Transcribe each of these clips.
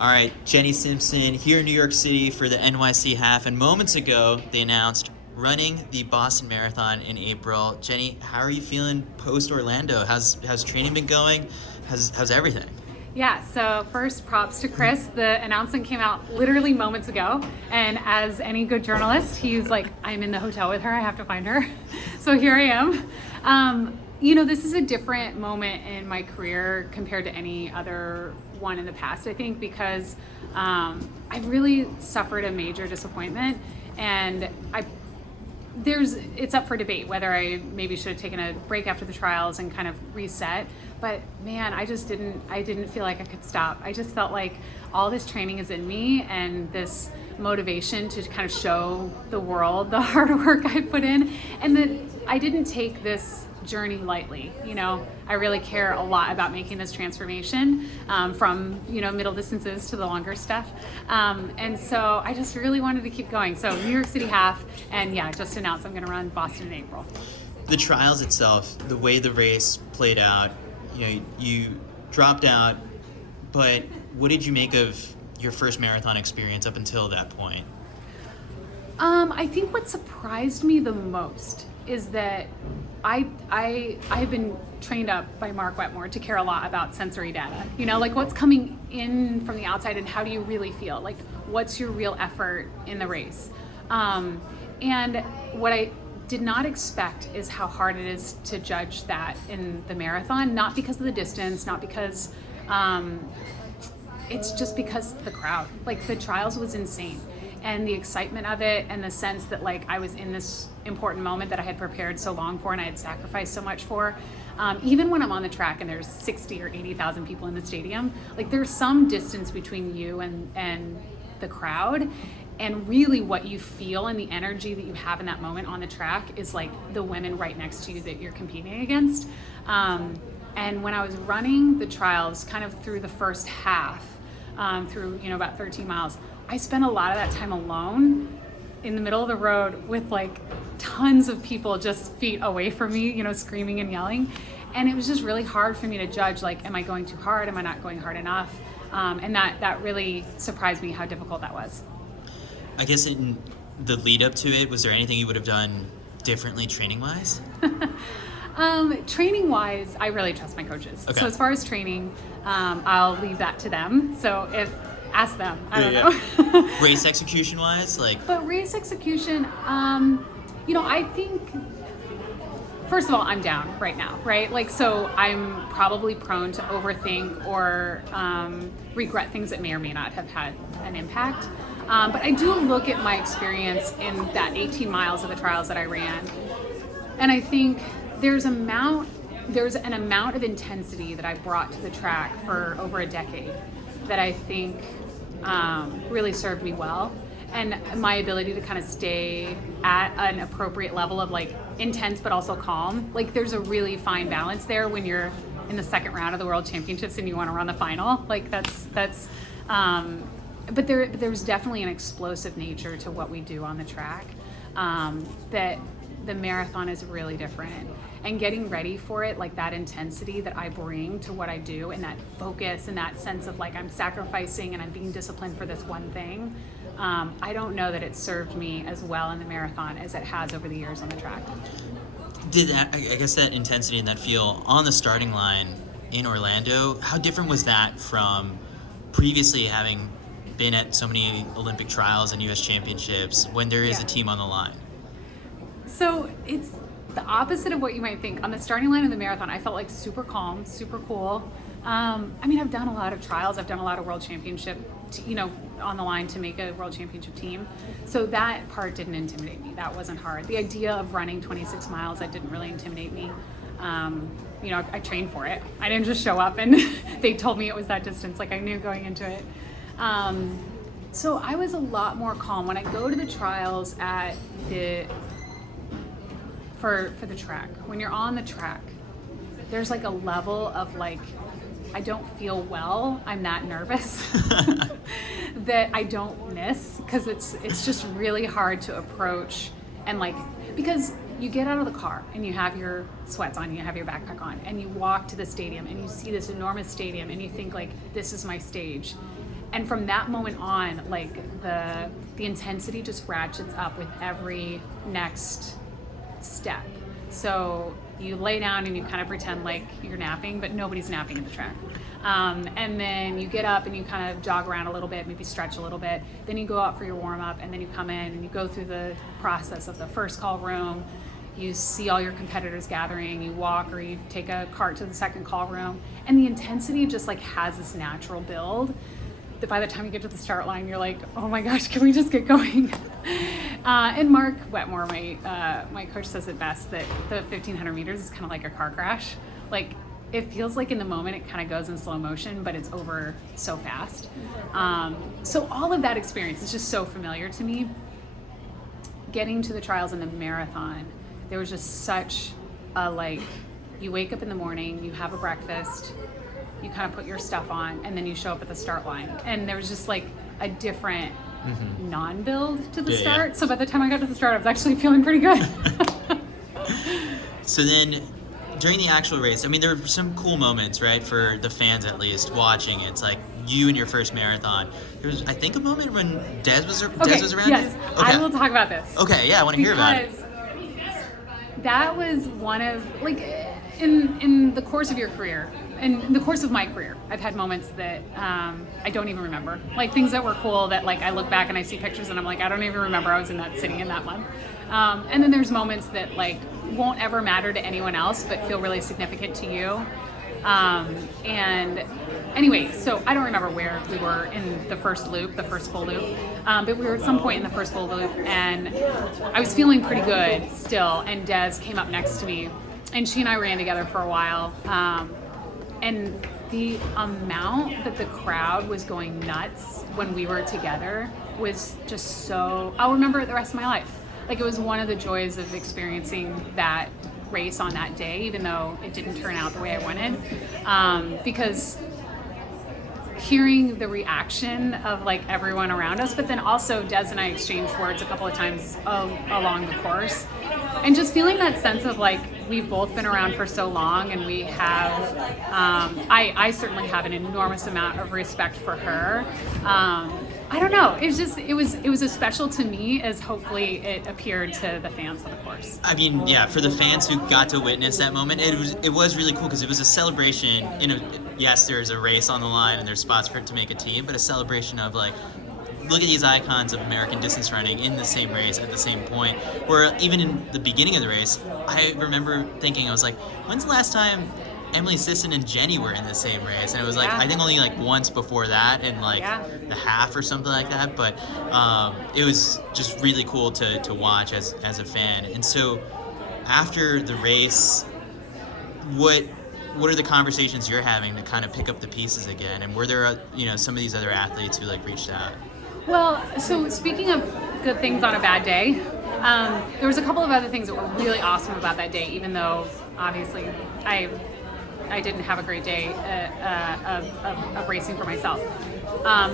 All right, Jenny Simpson here in New York City for the NYC Half, and moments ago they announced running the Boston Marathon in April. Jenny, how are you feeling post Orlando? How's training been going? How's everything? Yeah, so first props to Chris. The announcement came out literally moments ago, and as any good journalist, he was like, I'm in the hotel with her, I have to find her. So here I am. This is a different moment in my career compared to any other one in the past, I think, because I've really suffered a major disappointment, and it's up for debate whether I maybe should have taken a break after the trials and kind of reset. But man, I didn't feel like I could stop. I just felt like all this training is in me, and this motivation to kind of show the world the hard work I put in, and that I didn't take this journey lightly. I really care a lot about making this transformation from middle distances to the longer stuff, and so I just really wanted to keep going. So New York City Half, and yeah, just announced I'm going to run Boston in April. The trials itself, the way the race played out, you dropped out, but what did you make of your first marathon experience up until that point? I think what surprised me the most is that I've been trained up by Mark Wetmore to care a lot about sensory data. Like what's coming in from the outside and how do you really feel? Like what's your real effort in the race? And what I did not expect is how hard it is to judge that in the marathon, not because of the distance, not because it's just because the crowd. Like the trials was insane, and the excitement of it, and the sense that like I was in this important moment that I had prepared so long for and I had sacrificed so much for. Even when I'm on the track and there's 60 or 80,000 people in the stadium, like there's some distance between you and the crowd. And really what you feel and the energy that you have in that moment on the track is like the women right next to you that you're competing against. And when I was running the trials kind of through the first half, through about 13 miles, I spent a lot of that time alone in the middle of the road with like tons of people just feet away from me, screaming and yelling. And it was just really hard for me to judge, like, am I going too hard? Am I not going hard enough? And that really surprised me how difficult that was. I guess in the lead up to it, was there anything you would have done differently training-wise? Training-wise, I really trust my coaches. Okay. So as far as training, I'll leave that to them. So ask them. I don't know. Race execution-wise, But race execution, I think, first of all, I'm down right now, right? Like, so I'm probably prone to overthink or regret things that may or may not have had an impact. But I do look at my experience in that 18 miles of the trials that I ran, and I think there's an amount of intensity that I brought to the track for over a decade that I think really served me well, and my ability to kind of stay at an appropriate level of like intense but also calm. Like there's a really fine balance there when you're in the second round of the World Championships and you want to run the final. Like that's. But there's definitely an explosive nature to what we do on the track, that the marathon is really different. And getting ready for it, like that intensity that I bring to what I do, and that focus and that sense of like I'm sacrificing and I'm being disciplined for this one thing, I don't know that it served me as well in the marathon as it has over the years on the track. Did that, I guess that intensity and that feel on the starting line in Orlando, how different was that from previously having been at so many Olympic trials and US championships when there is a team on the line? So it's the opposite of what you might think. On the starting line of the marathon, I felt like super calm, super cool. I've done a lot of trials. I've done a lot of world championship, on the line to make a world championship team. So that part didn't intimidate me. That wasn't hard. The idea of running 26 miles, that didn't really intimidate me. I trained for it. I didn't just show up and they told me it was that distance. Like I knew going into it. So I was a lot more calm when I go to the trials for the track. When you're on the track, there's like a level of like, I don't feel well. I'm that nervous that I don't miss, because it's just really hard to approach, and like, because you get out of the car and you have your sweats on, you have your backpack on, and you walk to the stadium and you see this enormous stadium and you think like, this is my stage. And from that moment on, like the intensity just ratchets up with every next step. So you lay down and you kind of pretend like you're napping, but nobody's napping at the track. And then you get up and you kind of jog around a little bit, maybe stretch a little bit. Then you go out for your warm up, and then you come in and you go through the process of the first call room. You see all your competitors gathering, you walk or you take a cart to the second call room. And the intensity just like has this natural build that by the time you get to the start line, you're like, oh my gosh, can we just get going? And Mark Wetmore, my coach, says it best, that the 1,500 meters is kind of like a car crash. Like, it feels like in the moment it kind of goes in slow motion, but it's over so fast. So all of that experience is just so familiar to me. Getting to the trials and the marathon, there was just such a, like, you wake up in the morning, you have a breakfast, you kind of put your stuff on, and then you show up at the start line. And there was just like a different non-build to the start. Yeah. So by the time I got to the start, I was actually feeling pretty good. So then during the actual race, I mean, there were some cool moments, right? For the fans, at least, watching. It's like you and your first marathon. There was, I think, a moment when Des was around. Yes, you? Okay. I will talk about this. Okay, yeah, I want to hear about it. That was one of, like, in the course of your career, in the course of my career, I've had moments that I don't even remember. Like, things that were cool that, like, I look back and I see pictures and I'm like, I don't even remember I was in that city in that month. And then there's moments that, like, won't ever matter to anyone else but feel really significant to you. And anyway, so I don't remember where we were in the first loop, the first full loop, but we were at some point in the first full loop, and I was feeling pretty good still, and Des came up next to me, and she and I ran together for a while, and the amount that the crowd was going nuts when we were together was just so, I'll remember it the rest of my life. Like, it was one of the joys of experiencing that race on that day, even though it didn't turn out the way I wanted, because hearing the reaction of, like, everyone around us, but then also Des and I exchanged words a couple of times along the course, and just feeling that sense of, like, we've both been around for so long, and we have, I certainly have an enormous amount of respect for her. I don't know. It's just, it was as special to me as hopefully it appeared to the fans on the course. I mean, yeah, for the fans who got to witness that moment, it was really cool because it was a celebration. Yes, there's a race on the line and there's spots for it to make a team, but a celebration of, like, look at these icons of American distance running in the same race at the same point. Where even in the beginning of the race, I remember thinking, I was like, when's the last time Emily Sisson and Jenny were in the same race? And it was like, I think only like once before that in like the half or something like that. But it was just really cool to watch as a fan. And so after the race, what are the conversations you're having to kind of pick up the pieces again? And were there some of these other athletes who, like, reached out? Well, so speaking of good things on a bad day, there was a couple of other things that were really awesome about that day, even though obviously I didn't have a great day of racing for myself.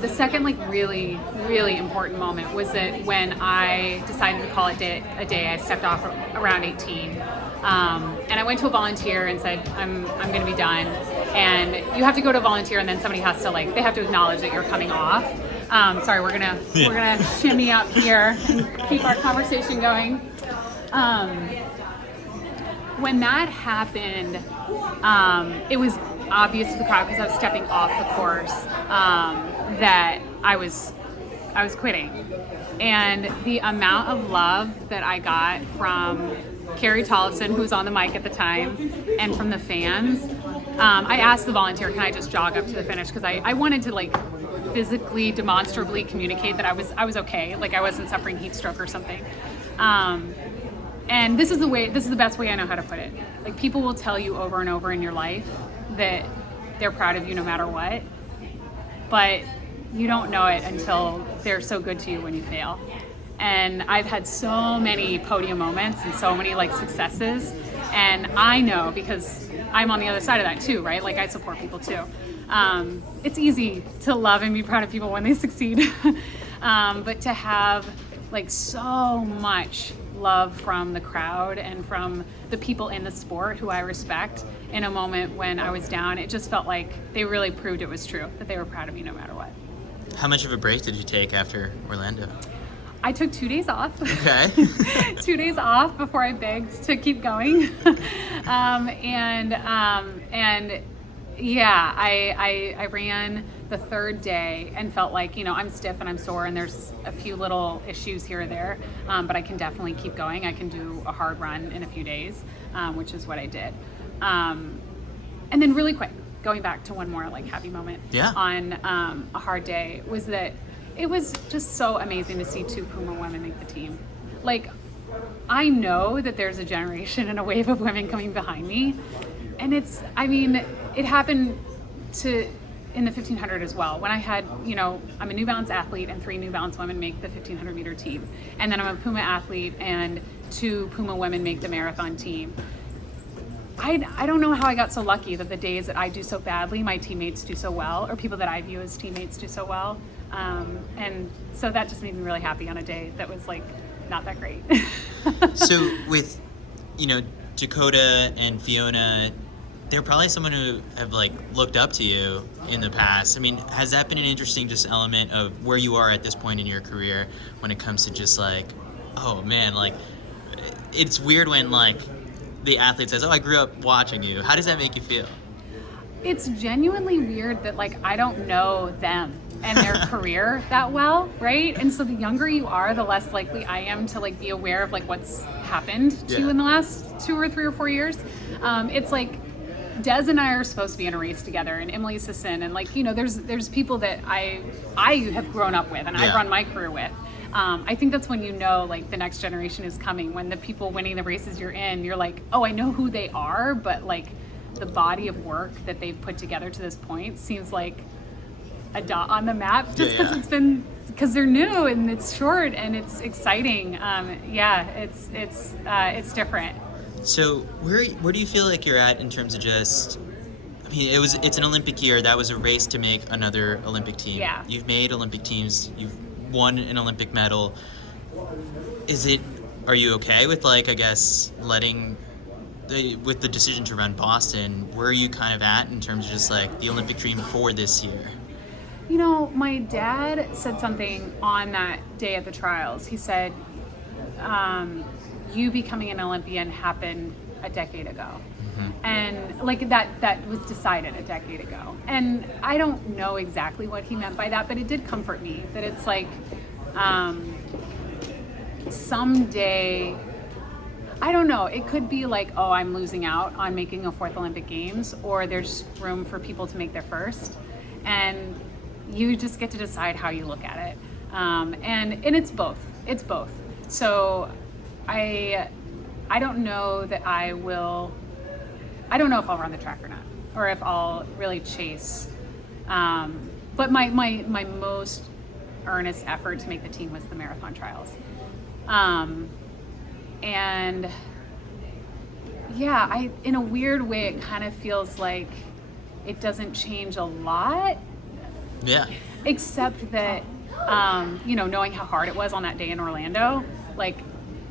The second, like, really, really important moment was that when I decided to call it a day, I stepped off around 18. And I went to a volunteer and said, I'm going to be done. And you have to go to a volunteer, and then somebody has to, like, they have to acknowledge that you're coming off. Sorry, we're gonna shimmy up here and keep our conversation going. When that happened, it was obvious to the crowd, because I was stepping off the course, that I was quitting. And the amount of love that I got from Carrie Tollefson, who was on the mic at the time, and from the fans, I asked the volunteer, can I just jog up to the finish? Because I wanted to, like, physically, demonstrably communicate that I was okay, like I wasn't suffering heat stroke or something. And this is the best way I know how to put it. Like, people will tell you over and over in your life that they're proud of you no matter what, but you don't know it until they're so good to you when you fail. And I've had so many podium moments and so many, like, successes, and I know, because I'm on the other side of that too, right? Like, I support people too. It's easy to love and be proud of people when they succeed, but to have, like, so much love from the crowd and from the people in the sport who I respect in a moment when I was down, it just felt like they really proved it was true, that they were proud of me no matter what. How much of a break did you take after Orlando? I took 2 days off. Okay. 2 days off before I begged to keep going. Yeah, I ran the third day and felt like, I'm stiff and I'm sore and there's a few little issues here or there, but I can definitely keep going. I can do a hard run in a few days, which is what I did. And then really quick, going back to one more like happy moment on a hard day, was that it was just so amazing to see 2 Puma women make the team. Like, I know that there's a generation and a wave of women coming behind me. And it happened in the 1500 as well. When I had, I'm a New Balance athlete and 3 New Balance women make the 1500 meter team. And then I'm a Puma athlete and 2 Puma women make the marathon team. I don't know how I got so lucky that the days that I do so badly, my teammates do so well, or people that I view as teammates do so well. And so that just made me really happy on a day that was like not that great. So with, Dakota and Fiona, they're probably someone who have like looked up to you in the past. I mean, has that been an interesting just element of where you are at this point in your career when it comes to just like, oh man, like it's weird when like the athlete says, oh, I grew up watching you. How does that make you feel? It's genuinely weird that like I don't know them and their career that well, right? And so the younger you are, the less likely I am to like be aware of like what's happened to you in the last 2 or 3 or 4 years. It's like Des and I are supposed to be in a race together, and Emily Sisson, and like there's people that I have grown up with and I've run my career with. I think that's when like the next generation is coming, when the people winning the races you're in, you're like, oh, I know who they are, but like the body of work that they've put together to this point seems like a dot on the map just because they're new and it's short and it's exciting. It's different. So where do you feel like you're at in terms of just, I mean, it's an Olympic year. That was a race to make another Olympic team. Yeah. You've made Olympic teams. You've won an Olympic medal. Are you okay with like, I guess, with the decision to run Boston? Where are you kind of at in terms of just like the Olympic dream for this year? My dad said something on that day at the trials. He said, you becoming an Olympian happened a decade ago. Mm-hmm. And like that was decided a decade ago. And I don't know exactly what he meant by that, but it did comfort me that it's like, someday, I don't know, it could be like, oh, I'm losing out on making a 4th Olympic Games, or there's room for people to make their first. And you just get to decide how you look at it. And it's both. It's both. So I don't know that I don't know if I'll run the track or not, or if I'll really chase. But my most earnest effort to make the team was the marathon trials. And yeah, in a weird way, it kind of feels like it doesn't change a lot. Yeah. Except that, knowing how hard it was on that day in Orlando, like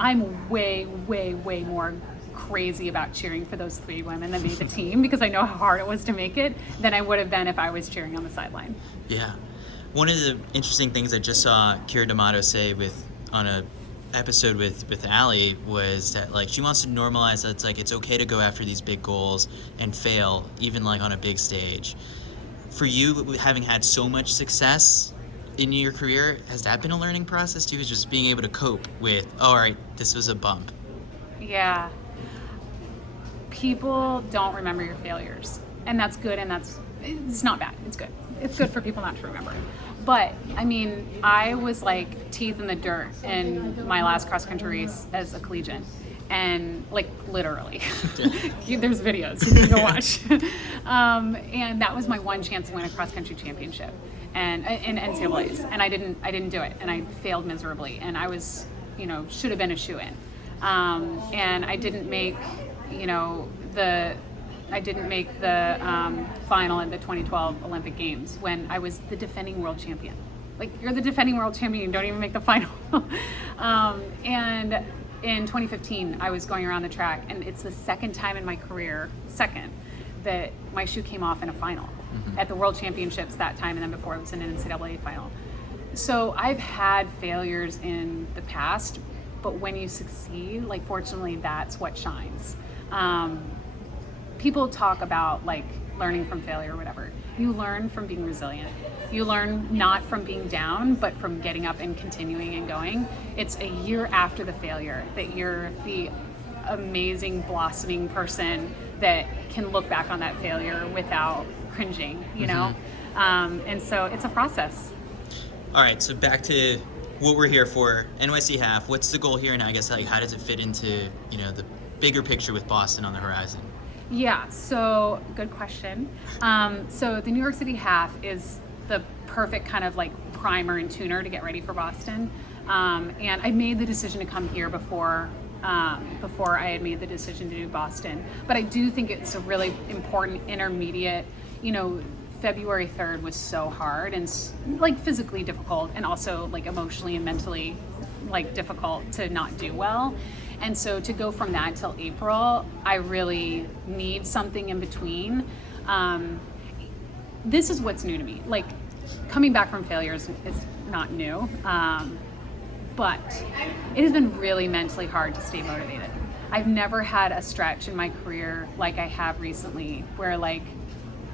I'm way, way, way more crazy about cheering for those 3 women that made the team because I know how hard it was to make it than I would have been if I was cheering on the sideline. Yeah. One of the interesting things I just saw Kira D'Amato say on a episode with Allie was that like she wants to normalize that it's like it's okay to go after these big goals and fail even like on a big stage. For you, having had so much success in your career, has that been a learning process too? Is just being able to cope with, all right, this was a bump. Yeah. People don't remember your failures, and that's good, and it's not bad. It's good. It's good for people not to remember. But I mean, I was like teeth in the dirt in my last cross-country race as a collegiate. And like literally, there's videos you can go watch. And that was my one chance to win a cross-country championship and in NCAA's. And I didn't do it. And I failed miserably. And I was, should have been a shoo-in. And I didn't make, the final at the 2012 Olympic Games when I was the defending world champion. Like, you're the defending world champion, you don't even make the final. And in 2015, I was going around the track, and it's the second time in my career, that my shoe came off in a final. at the World Championships that time, and then before it was an NCAA final. So I've had failures in the past, but when you succeed, like fortunately, that's what shines. People talk about like learning from failure or whatever. You learn from being resilient. You learn not from being down, but from getting up and continuing and going. It's a year after the failure that you're the amazing blossoming person that can look back on that failure without cringing, you know? And so it's a process. All right, so back to what we're here for, NYC Half. What's the goal here, and I guess like how does it fit into, you know, the bigger picture with Boston on the horizon? Yeah, so good question. So the New York City Half is the perfect kind of like primer and tuner to get ready for Boston. And I made the decision to come here before I had made the decision to do Boston. But I do think it's a really important intermediate, you know, February 3rd was so hard and like physically difficult and also like emotionally and mentally like difficult to not do well. And so to go from that till April, I really need something in between. This is what's new to me. Like coming back from failures is not new, but it has been really mentally hard to stay motivated. I've never had a stretch in my career like I have recently where like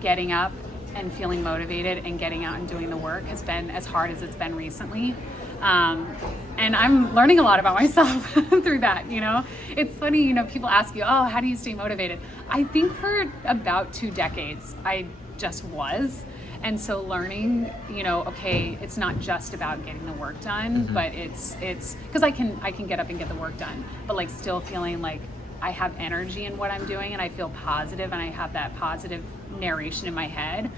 getting up and feeling motivated and getting out and doing the work has been as hard as it's been recently. And I'm learning a lot about myself through that, you know? It's funny, you know, people ask you, oh, how do you stay motivated? I think for about 2 decades, I just was. And so learning, you know, okay, it's not just about getting the work done, but it's because I can get up and get the work done, but like still feeling like I have energy in what I'm doing and I feel positive and I have that positive narration in my head.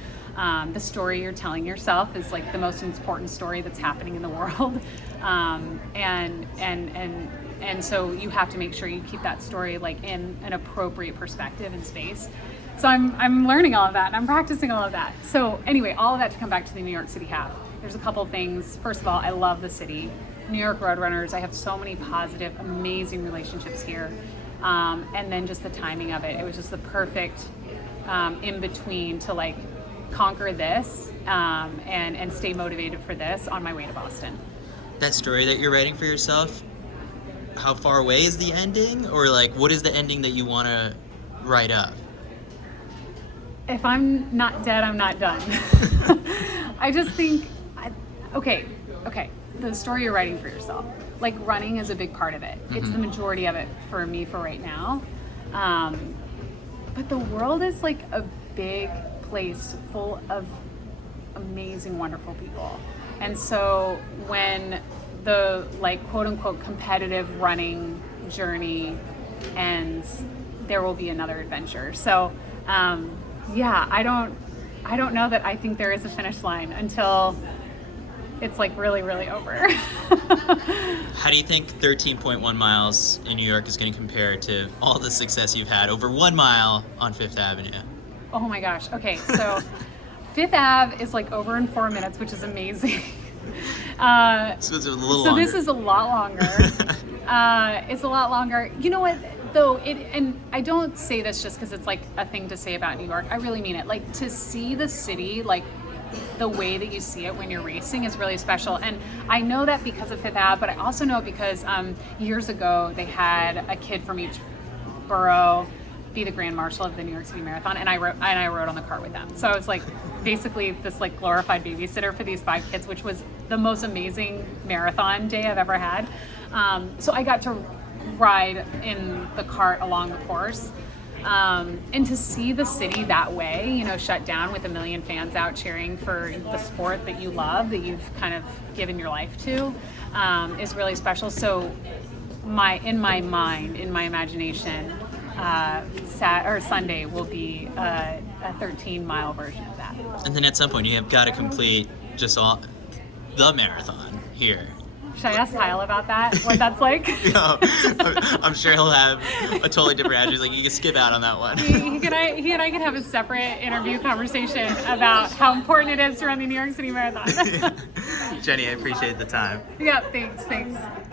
The story you're telling yourself is like the most important story that's happening in the world. And so you have to make sure you keep that story like in an appropriate perspective and space. So I'm learning all of that and I'm practicing all of that. So anyway, all of that to come back to the New York City Half. There's a couple things. First of all, I love the city. New York Roadrunners, I have so many positive, amazing relationships here. And then just the timing of it. It was just the perfect in between to like conquer this and stay motivated for this on my way to Boston. That story that you're writing for yourself, how far away is the ending? Or like what is the ending that you want to write up? If I'm not dead, I'm not done. I just think, okay, the story you're writing for yourself. Like running is a big part of it. It's the majority of it for me for right now. But the world is like a big place full of amazing, wonderful people. And so when the like quote unquote competitive running journey ends, there will be another adventure. So yeah, I don't know that I think there is a finish line until it's like really, really over. How do you think 13.1 miles in New York is going to compare to all the success you've had over 1 mile on Fifth Avenue? Oh my gosh. Okay, so Fifth Ave is like over in 4 minutes, which is amazing. So it's a little longer. This is a lot longer. It's a lot longer. You know what? Though and I don't say this just because it's like a thing to say about New York. I really mean it. Like to see the city, like the way that you see it when you're racing is really special. And I know that because of Fifth Ave, but I also know it because years ago they had a kid from each borough be the grand marshal of the New York City Marathon, and I rode on the cart with them. So I was like basically this like glorified babysitter for these 5 kids, which was the most amazing marathon day I've ever had. So I got to ride in the cart along the course. And to see the city that way, you know, shut down with 1 million fans out cheering for the sport that you love, that you've kind of given your life to, is really special. So in my mind, in my imagination, Sunday will be a 13-mile version of that. And then at some point you have got to complete just all the marathon here. Should I ask Kyle about that? What that's like? No, I'm sure he'll have a totally different answer. He's like, you can skip out on that one. He and I could have a separate interview conversation about how important it is to run the New York City Marathon. Jenny, I appreciate the time. Yeah, thanks.